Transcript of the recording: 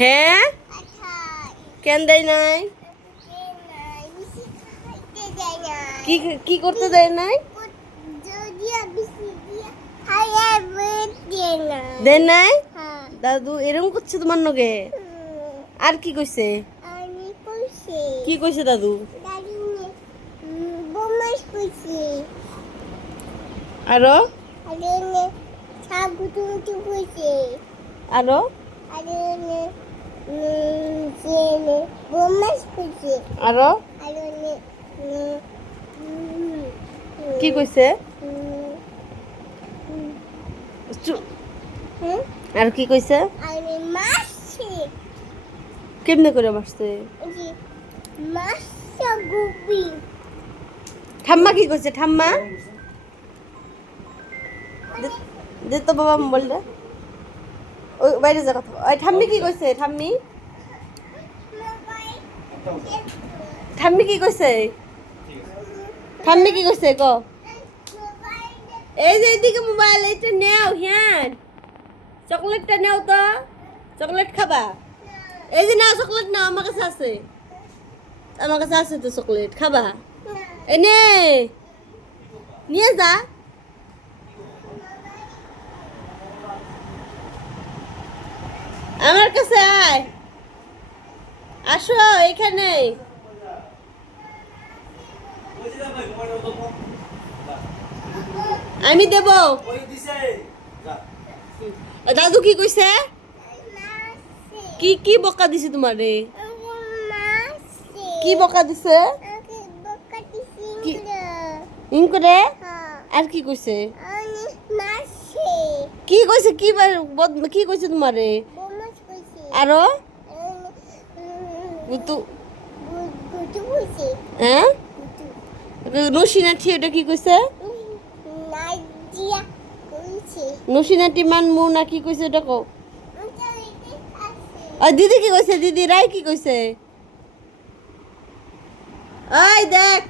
হ্যাঁ কেন দেয় নাই? কি কি করতে দেয় নাই? দেয় নাই? দাদু এরকম করছে তোমার নগে? আর কি কইছে? কি কইছে দাদু? আরো আরো আরো কি কইছে? আর কি কইছে? কেমনে করে মারছে? ঠাম্মা কি কইছে? ঠাম্মা দে তো বাবা মোবাইলটা। ওই বাইরে যা কথা। ওই ঠাম্মি কি কইছে? ঠাম্মি ঠাম্মি কি কইছে? ঠাম্মি কি কইছে ক? এই যে এদিকে মোবাইল এইটা নেও। হ্যাঁ চকলেটটা নেও তো। চকলেট খাবা? এই যে নাও চকলেট নাও, আমার কাছে আছে। আমার কাছে আছে তো চকলেট, খাবা? এনে নিয়ে যা। আমার কাছে আয়, আসো এখানে। আমি দেব। দাদু কি কইছে? কি কি বকা দিছে তোমারে? কি বকা দিছে? ইন করে আর কি কইছে? কি কইছে? কি কইছে তোমারে? আরো গুতু হ্যাঁ নসিনাঠি ওটা কি কইছে? নসিনাটি মানমু না কি কইছে ওটা কও। দিদি কি কইছে? দিদি রাই কি কইছে? ওই দেখ